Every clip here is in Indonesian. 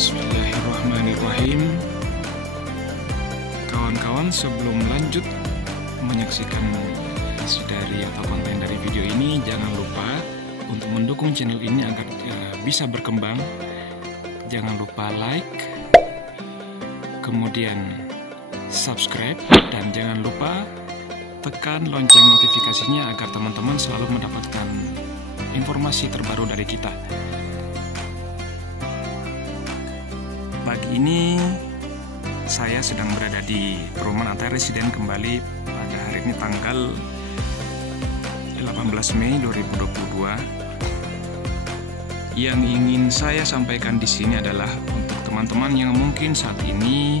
Bismillahirrahmanirrahim. Kawan-kawan, sebelum lanjut menyaksikan isi dari atau konten dari video ini, jangan lupa untuk mendukung channel ini agar bisa berkembang. Jangan lupa like, kemudian subscribe, dan jangan lupa tekan lonceng notifikasinya agar teman-teman selalu mendapatkan informasi terbaru dari kita. Pagi ini saya sedang berada di perumahan Ataya Residen kembali pada hari ini tanggal 18 Mei 2022. Yang ingin saya sampaikan di sini adalah untuk teman-teman yang mungkin saat ini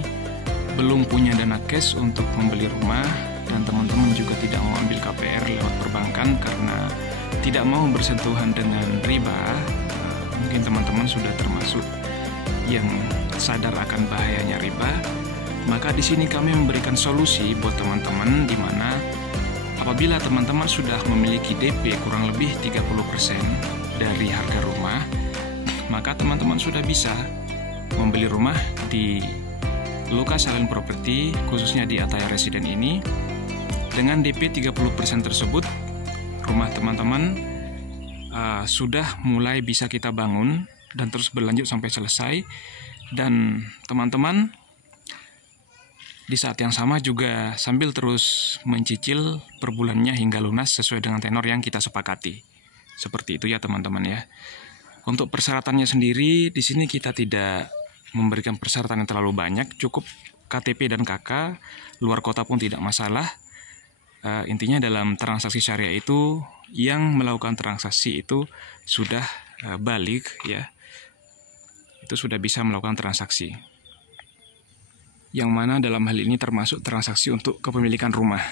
belum punya dana cash untuk membeli rumah, dan teman-teman juga tidak mau ambil KPR lewat perbankan karena tidak mau bersentuhan dengan riba. Mungkin teman-teman sudah termasuk yang sadar akan bahayanya riba. Maka di sini kami memberikan solusi buat teman-teman, di mana apabila teman-teman sudah memiliki DP kurang lebih 30% dari harga rumah, maka teman-teman sudah bisa membeli rumah di Luka Silent Property, khususnya di Ataya Residen ini. Dengan DP 30% tersebut, rumah teman-teman sudah mulai bisa kita bangun dan terus berlanjut sampai selesai. Dan teman-teman di saat yang sama juga sambil terus mencicil per bulannya hingga lunas sesuai dengan tenor yang kita sepakati. Seperti itu ya teman-teman ya. Untuk persyaratannya sendiri di sini kita tidak memberikan persyaratan yang terlalu banyak, cukup KTP dan KK, luar kota pun tidak masalah. Intinya dalam transaksi syariah itu yang melakukan transaksi itu sudah balik ya. Itu sudah bisa melakukan transaksi. Yang mana dalam hal ini termasuk transaksi untuk kepemilikan rumah.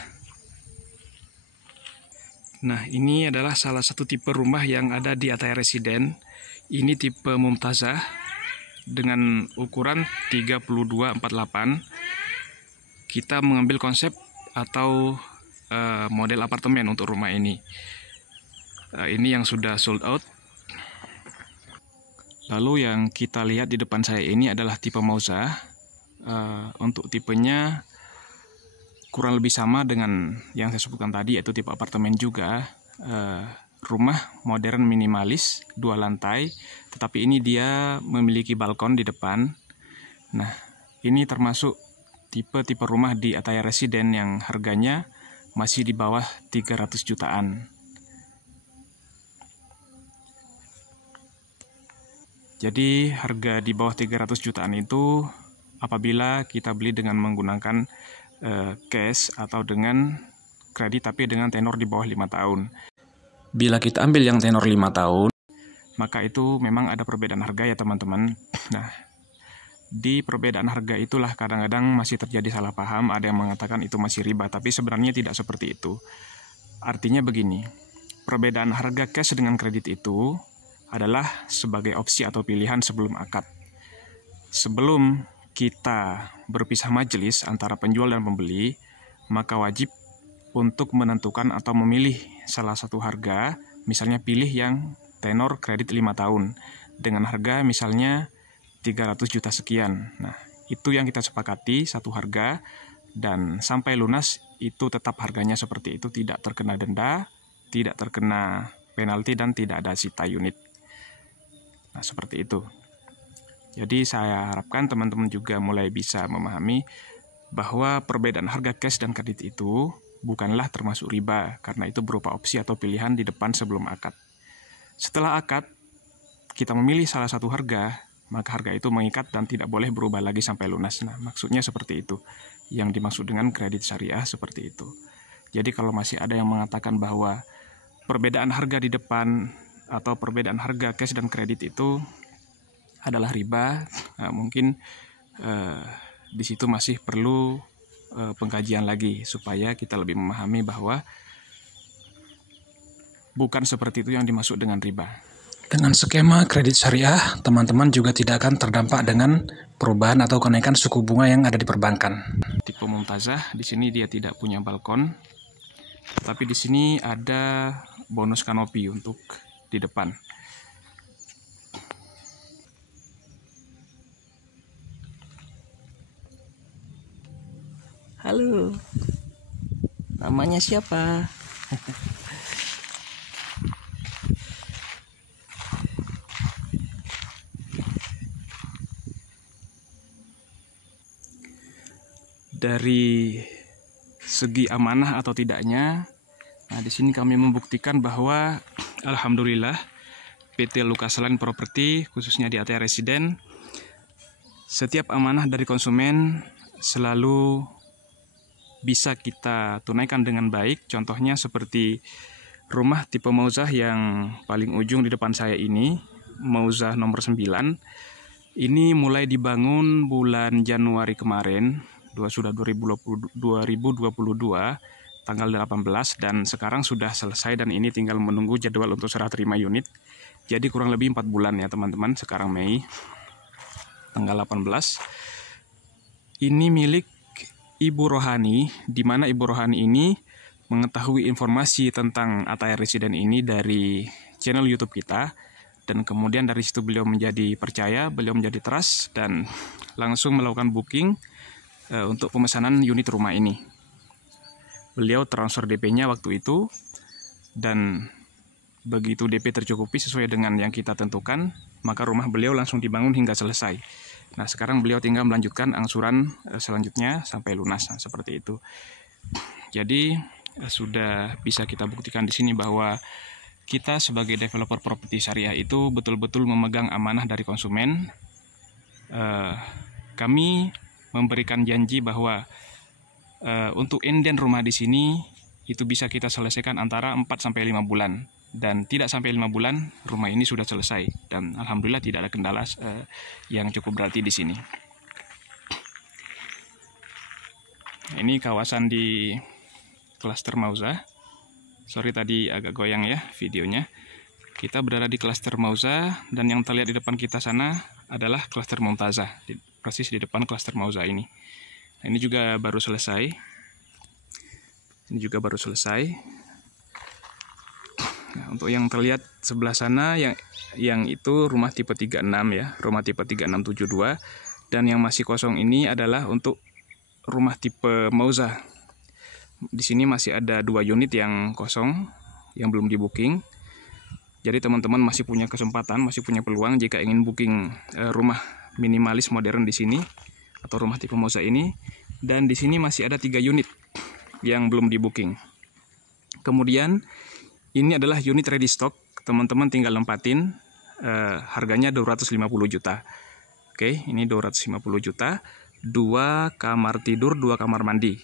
Nah, ini adalah salah satu tipe rumah yang ada di Ataya Residen. Ini tipe Mumtazah dengan ukuran 3248. Kita mengambil konsep atau model apartemen untuk rumah ini. Ini yang sudah sold out. Lalu yang kita lihat di depan saya ini adalah tipe Mauza. Untuk tipenya kurang lebih sama dengan yang saya sebutkan tadi, yaitu tipe apartemen juga. Rumah modern minimalis, 2 lantai, tetapi ini dia memiliki balkon di depan. Nah, ini termasuk tipe-tipe rumah di Ataya Residen yang harganya masih di bawah 300 jutaan. Jadi harga di bawah 300 jutaan itu apabila kita beli dengan menggunakan cash atau dengan kredit tapi dengan tenor di bawah 5 tahun. Bila kita ambil yang tenor 5 tahun, maka itu memang ada perbedaan harga ya teman-teman. Nah, di perbedaan harga itulah kadang-kadang masih terjadi salah paham, ada yang mengatakan itu masih riba, tapi sebenarnya tidak seperti itu. Artinya begini, perbedaan harga cash dengan kredit itu adalah sebagai opsi atau pilihan sebelum akad. Sebelum kita berpisah majelis antara penjual dan pembeli, maka wajib untuk menentukan atau memilih salah satu harga, misalnya pilih yang tenor kredit 5 tahun dengan harga misalnya 300 juta sekian. Nah, itu yang kita sepakati, satu harga, dan sampai lunas itu tetap harganya seperti itu, tidak terkena denda, tidak terkena penalti, dan tidak ada sita unit. Nah, seperti itu. Jadi saya harapkan teman-teman juga mulai bisa memahami bahwa perbedaan harga cash dan kredit itu bukanlah termasuk riba, karena itu berupa opsi atau pilihan di depan sebelum akad. Setelah akad, kita memilih salah satu harga, maka harga itu mengikat dan tidak boleh berubah lagi sampai lunas. Nah, maksudnya seperti itu. Yang dimaksud dengan kredit syariah seperti itu. Jadi kalau masih ada yang mengatakan bahwa perbedaan harga di depan atau perbedaan harga cash dan kredit itu adalah riba, mungkin di situ masih perlu pengkajian lagi supaya kita lebih memahami bahwa bukan seperti itu yang dimaksud dengan riba. Dengan skema kredit syariah, teman-teman juga tidak akan terdampak dengan perubahan atau kenaikan suku bunga yang ada di perbankan. Tipe Mumtazah, di sini dia tidak punya balkon, tapi di sini ada bonus kanopi untuk di depan. Halo. Namanya siapa? Dari segi amanah atau tidaknya, nah di sini kami membuktikan bahwa alhamdulillah PT Lucas Land Property khususnya di ATR Residen, setiap amanah dari konsumen selalu bisa kita tunaikan dengan baik. Contohnya seperti rumah tipe Mauzah yang paling ujung di depan saya ini, Mauzah nomor 9. Ini mulai dibangun bulan Januari kemarin, sudah 2022, tanggal 18, dan sekarang sudah selesai dan ini tinggal menunggu jadwal untuk serah terima unit. Jadi kurang lebih 4 bulan ya teman-teman, sekarang Mei tanggal 18. Ini milik Ibu Rohani, di mana Ibu Rohani ini mengetahui informasi tentang ATR Residen ini dari channel YouTube kita, dan kemudian dari situ beliau menjadi percaya, beliau menjadi trust, dan langsung melakukan booking untuk pemesanan unit rumah ini. Beliau transfer DP-nya waktu itu, dan begitu DP tercukupi sesuai dengan yang kita tentukan, maka rumah beliau langsung dibangun hingga selesai. Nah, sekarang beliau tinggal melanjutkan angsuran selanjutnya sampai lunas, nah, seperti itu. Jadi sudah bisa kita buktikan di sini bahwa kita sebagai developer properti syariah itu betul-betul memegang amanah dari konsumen. Kami memberikan janji bahwa untuk inden rumah di sini itu bisa kita selesaikan antara 4-5 bulan, dan tidak sampai 5 bulan rumah ini sudah selesai, dan alhamdulillah tidak ada kendala yang cukup berarti di sini. Ini kawasan di klaster Mauzah. Sorry tadi agak goyang ya videonya. Kita berada di klaster Mauzah, dan yang terlihat di depan kita sana adalah klaster Mumtazah, persis di depan klaster Mauzah ini. Nah, ini juga baru selesai. Nah, untuk yang terlihat sebelah sana yang itu rumah tipe 36 ya, rumah tipe 3672, dan yang masih kosong ini adalah untuk rumah tipe Mauzah. Di sini masih ada 2 unit yang kosong yang belum di booking. Jadi teman-teman masih punya kesempatan, masih punya peluang jika ingin booking rumah minimalis modern di sini atau rumah tipe Mauzah ini. Dan di sini masih ada 3 unit yang belum di booking. Kemudian ini adalah unit ready stock, teman-teman tinggal lempatin, harganya 250 juta. Oke, ini 250 juta, 2 kamar tidur, 2 kamar mandi.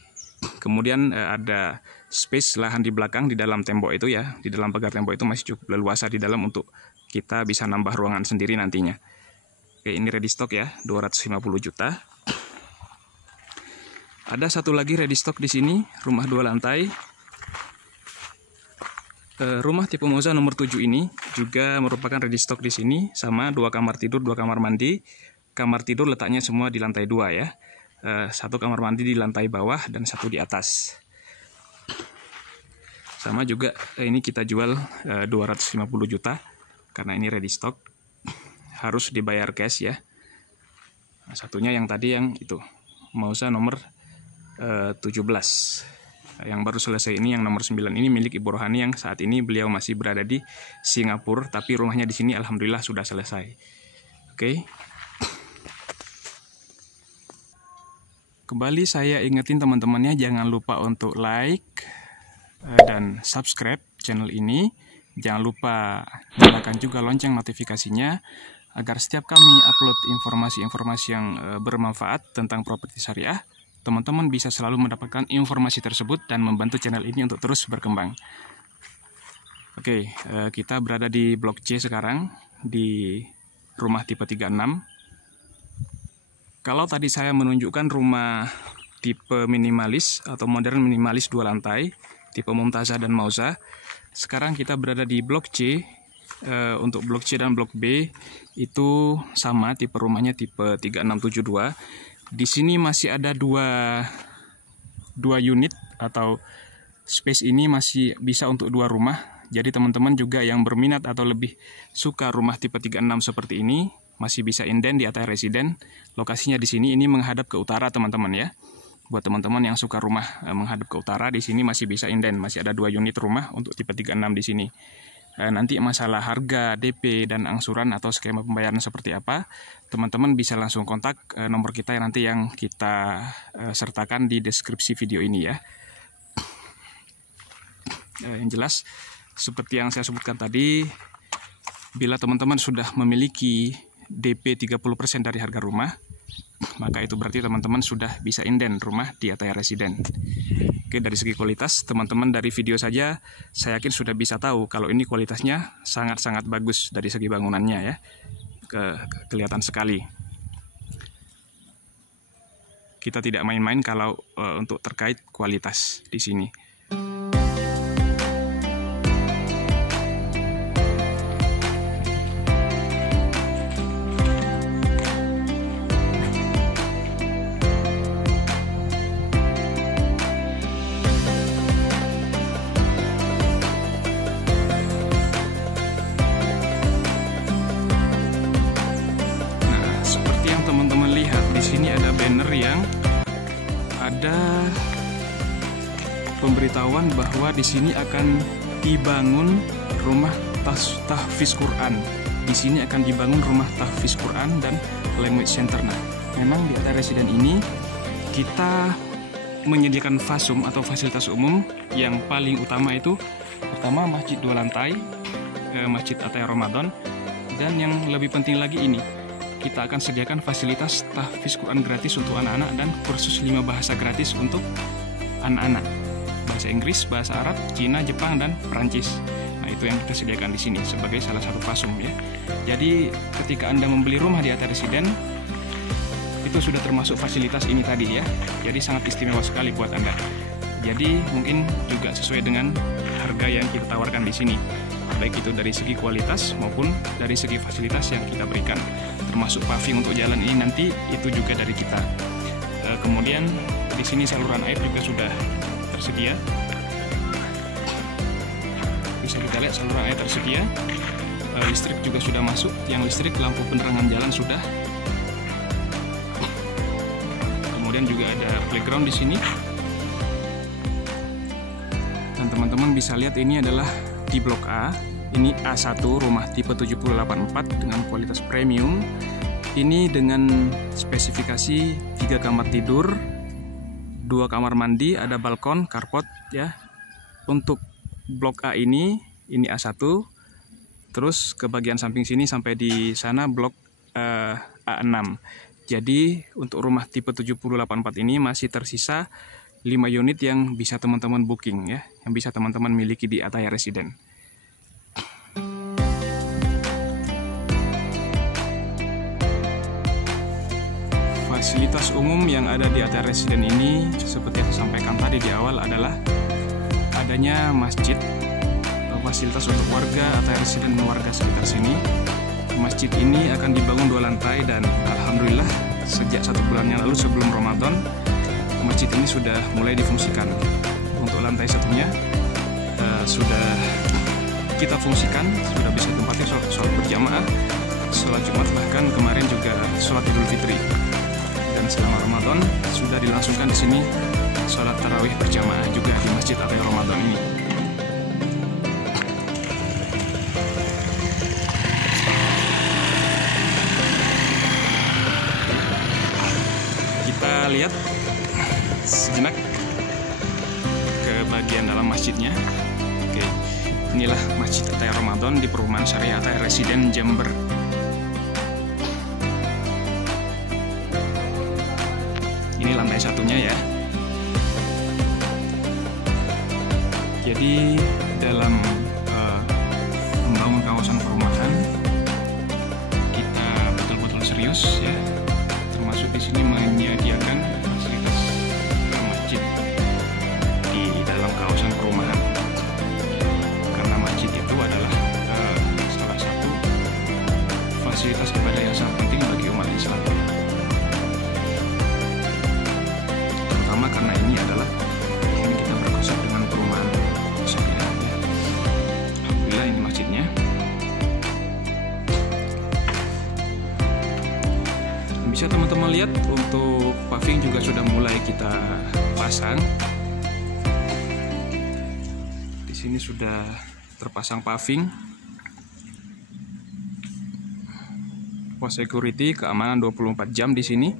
Kemudian ada space lahan di belakang di dalam tembok itu ya, di dalam pagar tembok itu masih cukup leluasa di dalam untuk kita bisa nambah ruangan sendiri nantinya. Oke, ini ready stock ya, 250 juta. Ada satu lagi ready stock di sini, rumah 2 lantai. Rumah tipe Mauzah nomor 7 ini juga merupakan ready stock di sini, sama 2 kamar tidur, 2 kamar mandi. Kamar tidur letaknya semua di lantai 2 ya. 1 kamar mandi di lantai bawah dan 1 di atas. Sama juga ini kita jual 250 juta karena ini ready stock, harus dibayar cash ya. Nah, satunya yang tadi yang itu Mauzah nomor 17. Yang baru selesai ini yang nomor 9 ini milik Ibu Rohani, yang saat ini beliau masih berada di Singapura, tapi rumahnya di sini alhamdulillah sudah selesai. Oke. Kembali saya ingetin teman-temannya, jangan lupa untuk like dan subscribe channel ini. Jangan lupa nyalakan juga lonceng notifikasinya agar setiap kami upload informasi-informasi yang bermanfaat tentang properti syariah, teman-teman bisa selalu mendapatkan informasi tersebut dan membantu channel ini untuk terus berkembang. Oke, kita berada di Blok C sekarang, di rumah tipe 36. Kalau tadi saya menunjukkan rumah tipe minimalis atau modern minimalis 2 lantai, tipe Mumtazah dan Mauzah, sekarang kita berada di Blok C. Untuk Blok C dan Blok B itu sama, tipe rumahnya tipe 3672. Di sini masih ada dua unit atau space ini masih bisa untuk 2 rumah. Jadi teman-teman juga yang berminat atau lebih suka rumah tipe 36 seperti ini, masih bisa inden di ATR Residen. Lokasinya di sini, ini menghadap ke utara teman-teman ya. Buat teman-teman yang suka rumah menghadap ke utara, di sini masih bisa inden, masih ada 2 unit rumah untuk tipe 36 di sini. Nanti masalah harga, DP, dan angsuran atau skema pembayaran seperti apa, teman-teman bisa langsung kontak nomor kita nanti yang kita sertakan di deskripsi video ini ya. Yang jelas, seperti yang saya sebutkan tadi, bila teman-teman sudah memiliki DP 30% dari harga rumah, maka itu berarti teman-teman sudah bisa inden rumah di Ataya Residen. Oke, dari segi kualitas, teman-teman dari video saja saya yakin sudah bisa tahu kalau ini kualitasnya sangat-sangat bagus dari segi bangunannya ya. Kelihatan sekali. Kita tidak main-main kalau untuk terkait kualitas di sini. Sini ada banner yang ada pemberitahuan bahwa di sini akan dibangun rumah tahfiz Quran. Di sini akan dibangun rumah tahfiz Quran dan language center. Nah, memang di Ataya Residen ini kita menyediakan fasum atau fasilitas umum yang paling utama itu pertama masjid 2 lantai, Masjid Ataya Ramadan, dan yang lebih penting lagi ini, kita akan sediakan fasilitas tahfiz Quran gratis untuk anak-anak dan kursus 5 bahasa gratis untuk anak-anak. Bahasa Inggris, bahasa Arab, Cina, Jepang, dan Perancis. Nah, itu yang kita sediakan di sini sebagai salah satu fasum ya. Jadi, ketika Anda membeli rumah di Ataya Residen, itu sudah termasuk fasilitas ini tadi ya. Jadi, sangat istimewa sekali buat Anda. Jadi, mungkin juga sesuai dengan harga yang kita tawarkan di sini. Baik itu dari segi kualitas maupun dari segi fasilitas yang kita berikan. Termasuk paving untuk jalan ini nanti itu juga dari kita. Kemudian di sini saluran air juga sudah tersedia. Bisa kita lihat saluran air tersedia. Listrik juga sudah masuk. Yang listrik lampu penerangan jalan sudah. Kemudian juga ada playground di sini. Dan teman-teman bisa lihat ini adalah di Blok A. Ini A1 rumah tipe 7084 dengan kualitas premium. Ini dengan spesifikasi 3 kamar tidur, 2 kamar mandi, ada balkon, carport ya. Untuk Blok A ini A1. Terus ke bagian samping sini sampai di sana Blok A6. Jadi untuk rumah tipe 7084 ini masih tersisa 5 unit yang bisa teman-teman booking ya, yang bisa teman-teman miliki di Ataya Residen. Fasilitas umum yang ada di Ataya Residen ini seperti yang saya sampaikan tadi di awal adalah adanya masjid, fasilitas untuk warga Ataya Residen dan warga sekitar sini. Masjid ini akan dibangun 2 lantai dan alhamdulillah sejak 1 bulan yang lalu sebelum Ramadan masjid ini sudah mulai difungsikan. Untuk lantai satunya sudah kita fungsikan, sudah bisa tempatnya sholat berjamaah, sholat Jumat, bahkan kemarin juga sholat Idul Fitri. Dan selama Ramadan sudah dilangsungkan di sini sholat tarawih berjamaah juga di Masjid Ataya Ramadan ini. Kita lihat sejenak ke bagian dalam masjidnya. Oke, inilah Masjid Ataya Ramadan di Perumahan Syariah Ataya Residen Jember. Ini lantai satunya ya. Jadi dalam membangun kawasan perumahan kita betul-betul serius ya. Termasuk di sini menyediakan fasilitas masjid di dalam kawasan perumahan. Karena masjid itu adalah salah satu fasilitas ibadah yang sangat penting bagi umat Islam. Terutama karena ini adalah ini kita berkonsep dengan perumahan syariah. Alhamdulillah ini masjidnya. Bisa teman-teman lihat untuk paving juga sudah mulai kita pasang. Di sini sudah terpasang paving. Pos security keamanan 24 jam di sini.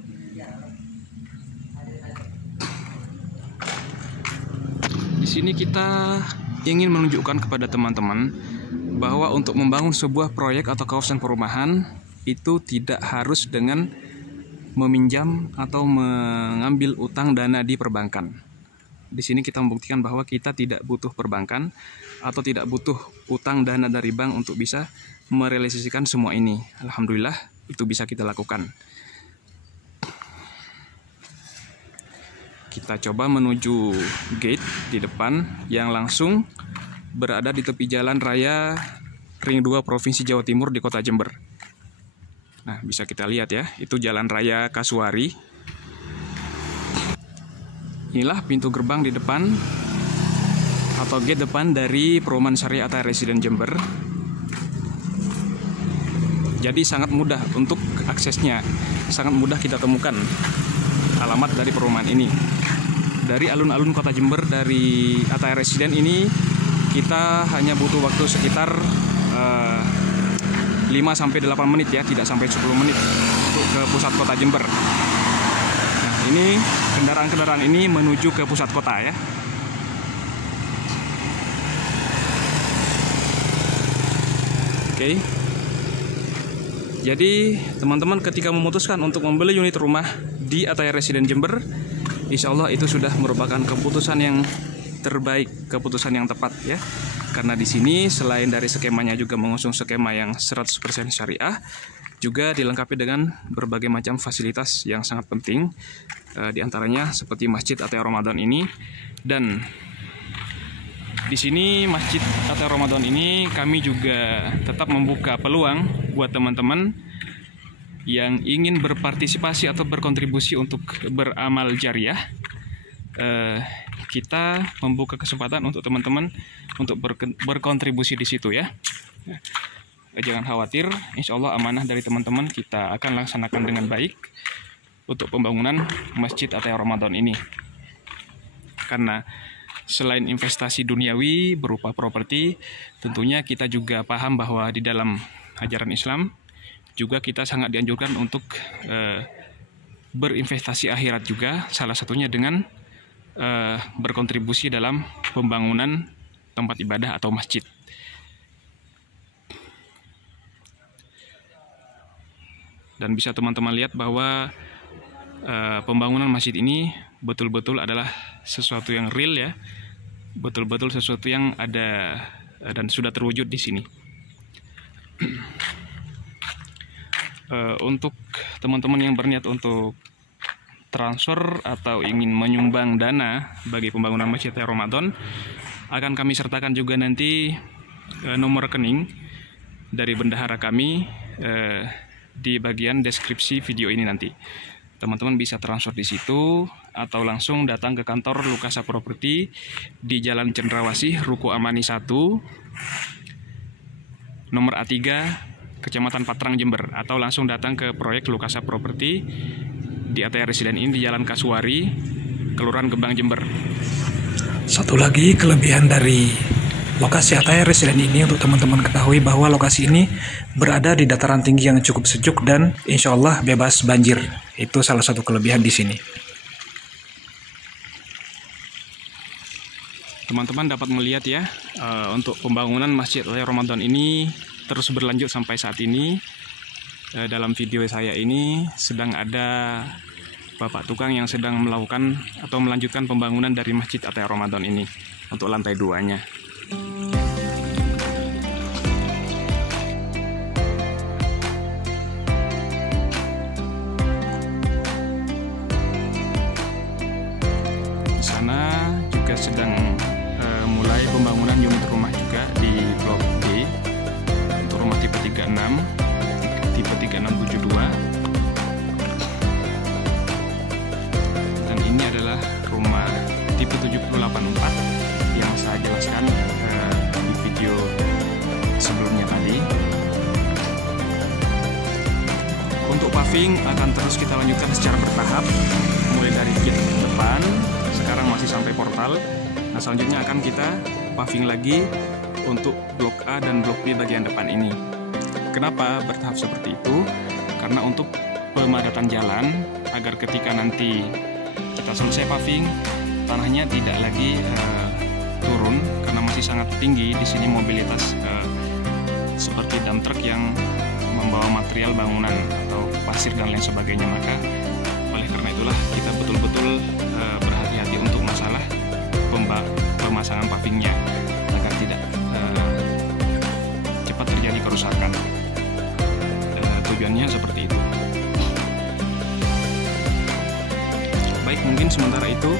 Di sini kita ingin menunjukkan kepada teman-teman bahwa untuk membangun sebuah proyek atau kawasan perumahan itu tidak harus dengan meminjam atau mengambil utang dana di perbankan. Di sini kita membuktikan bahwa kita tidak butuh perbankan atau tidak butuh utang dana dari bank untuk bisa merealisasikan semua ini. Alhamdulillah itu bisa kita lakukan. Kita coba menuju gate di depan yang langsung berada di tepi jalan raya Ring 2 Provinsi Jawa Timur di Kota Jember. Nah, bisa kita lihat ya, itu Jalan Raya Kasuari. Inilah pintu gerbang di depan atau gate depan dari Perumahan Syariah Attaya Residen Jember. Jadi sangat mudah untuk aksesnya, sangat mudah kita temukan alamat dari perumahan ini. Dari alun-alun Kota Jember, dari Attaya Residen ini, kita hanya butuh waktu sekitar 5-8 menit ya, tidak sampai 10 menit untuk ke pusat kota Jember. Nah, ini kendaraan-kendaraan ini menuju ke pusat kota ya. Oke. Jadi teman-teman ketika memutuskan untuk membeli unit rumah di Attaya Residen Jember, insya Allah itu sudah merupakan keputusan yang terbaik, keputusan yang tepat ya. Karena di sini selain dari skemanya juga mengusung skema yang 100% syariah, juga dilengkapi dengan berbagai macam fasilitas yang sangat penting, di antaranya seperti Masjid Attaya Ramadan ini. Dan di sini Masjid Attaya Ramadan ini kami juga tetap membuka peluang buat teman-teman yang ingin berpartisipasi atau berkontribusi untuk beramal jariah. Kita membuka kesempatan untuk teman-teman untuk berkontribusi di situ ya. Jangan khawatir, insya Allah amanah dari teman-teman kita akan laksanakan dengan baik untuk pembangunan Masjid Attaya Ramadan ini. Karena selain investasi duniawi berupa properti, tentunya kita juga paham bahwa di dalam ajaran Islam juga kita sangat dianjurkan untuk berinvestasi akhirat juga, salah satunya dengan berkontribusi dalam pembangunan tempat ibadah atau masjid. Dan bisa teman-teman lihat bahwa pembangunan masjid ini betul-betul adalah sesuatu yang real ya, betul-betul sesuatu yang ada dan sudah terwujud di sini. Untuk teman-teman yang berniat untuk transfer atau ingin menyumbang dana bagi pembangunan Masjid Attaya Ramadan, akan kami sertakan juga nanti nomor rekening dari bendahara kami di bagian deskripsi video ini nanti. Teman-teman bisa transfer di situ atau langsung datang ke kantor Lukasa Property di Jalan Cendrawasih, Ruko Amani 1, nomor A3, Kecamatan Patrang, Jember, atau langsung datang ke proyek Lukasa Property di Attaya Residen ini di Jalan Kasuari, Kelurahan Gebang, Jember. Satu lagi kelebihan dari lokasi Attaya Residen ini untuk teman-teman ketahui bahwa lokasi ini berada di dataran tinggi yang cukup sejuk dan insya Allah bebas banjir. Itu salah satu kelebihan di sini. Teman-teman dapat melihat ya, untuk pembangunan Masjid Attaya Ramadan ini terus berlanjut sampai saat ini. Dalam video saya ini sedang ada Bapak Tukang yang sedang melakukan atau melanjutkan pembangunan dari Masjid Attaya Ramadan ini untuk lantai 2-nya. Di sana juga sedang mulai pembangunan unit rumah juga di Blok D untuk rumah tipe 36, tipe 3672. Dan ini adalah rumah tipe 784 yang saya jelaskan paving akan terus kita lanjutkan secara bertahap, mulai dari gate depan, sekarang masih sampai portal. Nah, selanjutnya akan kita paving lagi untuk blok A dan blok B bagian depan ini. Kenapa bertahap seperti itu? Karena untuk pemadatan jalan, agar ketika nanti kita selesai paving, tanahnya tidak lagi turun karena masih sangat tinggi. Di sini mobilitas seperti dump truck yang membawa material bangunan atau pasir dan lain sebagainya. Maka oleh karena itulah kita betul-betul berhati-hati untuk masalah pemasangan pavingnya agar tidak cepat terjadi kerusakan. Tujuannya seperti itu. Baik, mungkin sementara itu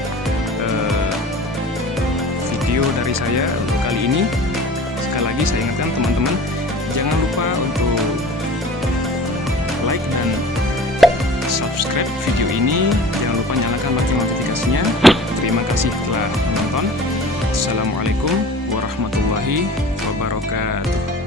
video dari saya untuk kali ini. Sekali lagi saya ingatkan teman-teman, jangan lupa untuk like dan subscribe video ini. Jangan lupa nyalakan lonceng notifikasinya. Terima kasih telah menonton. Assalamualaikum warahmatullahi wabarakatuh.